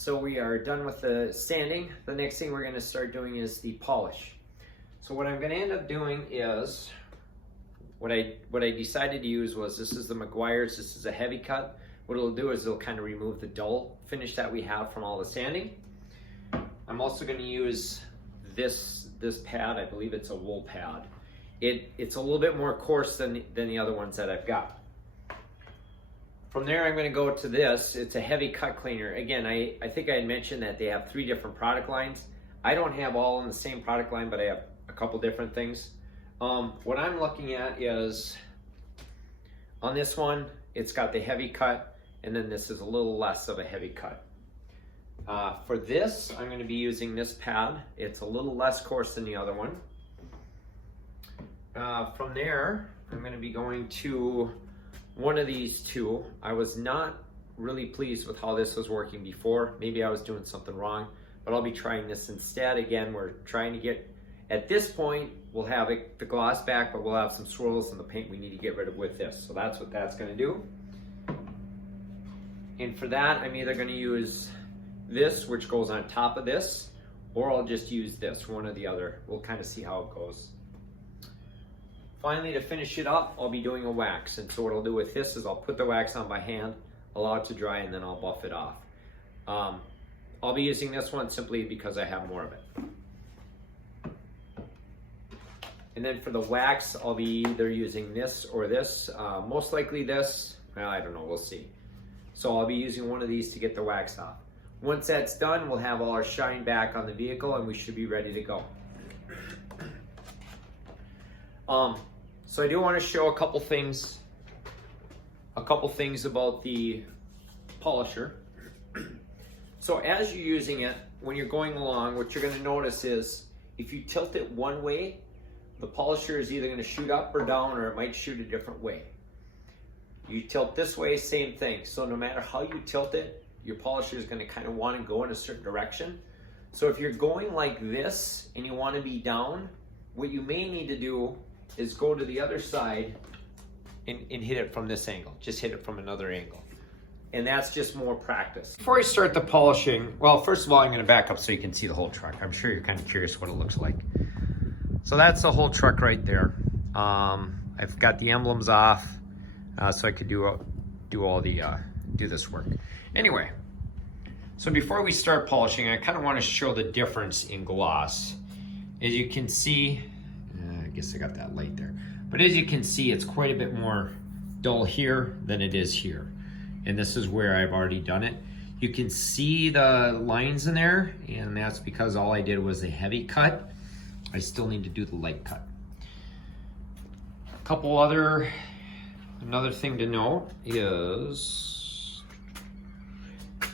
So we are done with the sanding. The next thing we're going to start doing is the polish. So what I'm going to end up doing is, what I decided to use was, this is the McGuire's, this is a heavy cut. What it'll do is it'll kind of remove the dull finish that we have from all the sanding. I'm also going to use this pad. I believe it's a wool pad. It's a little bit more coarse than the other ones that I've got. From there, I'm going to go to this. It's a heavy cut cleaner. Again, I think I had mentioned that they have 3 different product lines. I don't have all in the same product line, but I have a couple different things. What I'm looking at is, on this one, it's got the heavy cut, and then this is a little less of a heavy cut. For this, I'm going to be using this pad. It's a little less coarse than the other one. From there, I'm going to be going to one of these two. I was not really pleased with how this was working before. Maybe I was doing something wrong, but I'll be trying this instead. Again, we're trying to get, at this point, we'll have the gloss back, but we'll have some swirls in the paint we need to get rid of with this. So that's what that's going to do. And for that, I'm either going to use this, which goes on top of this, or I'll just use this, one or the other. We'll kind of see how it goes. Finally, to finish it up, I'll be doing a wax. And so what I'll do with this is I'll put the wax on by hand, allow it to dry, and then I'll buff it off. I'll be using this one simply because I have more of it. And then for the wax, I'll be either using this or this. Most likely this. Well, I don't know, we'll see. So I'll be using one of these to get the wax off. Once that's done, we'll have all our shine back on the vehicle and we should be ready to go. So I do want to show a couple things about the polisher. So as you're using it, when you're going along, what you're going to notice is if you tilt it one way, the polisher is either going to shoot up or down, or it might shoot a different way. You tilt this way, same thing. So no matter how you tilt it, your polisher is going to kind of want to go in a certain direction. So if you're going like this and you want to be down, what you may need to do is go to the other side and hit it from this angle. Just hit it from another angle. And that's just more practice. Before I start the polishing, well, first of all, I'm going to back up so you can see the whole truck. I'm sure you're kind of curious what it looks like. So that's the whole truck right there. I've got the emblems off so I could do this work. Anyway, so before we start polishing, I kind of want to show the difference in gloss. As you can see, I guess I got that light there. But as you can see, it's quite a bit more dull here than it is here. And this is where I've already done it. You can see the lines in there, and that's because all I did was a heavy cut. I still need to do the light cut. Another thing to note is, I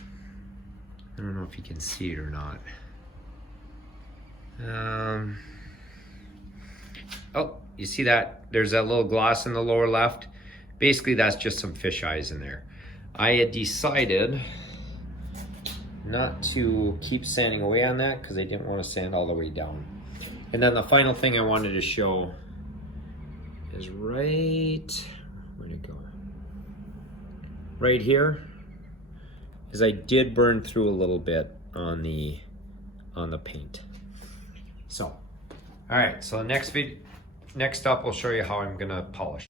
don't know if you can see it or not. Oh, you see that? There's that little gloss in the lower left. Basically, that's just some fish eyes in there. I had decided not to keep sanding away on that because I didn't want to sand all the way down. And then the final thing I wanted to show is where'd it go? Right here, is I did burn through a little bit on the paint. So, all right, so next up, I'll show you how I'm gonna polish.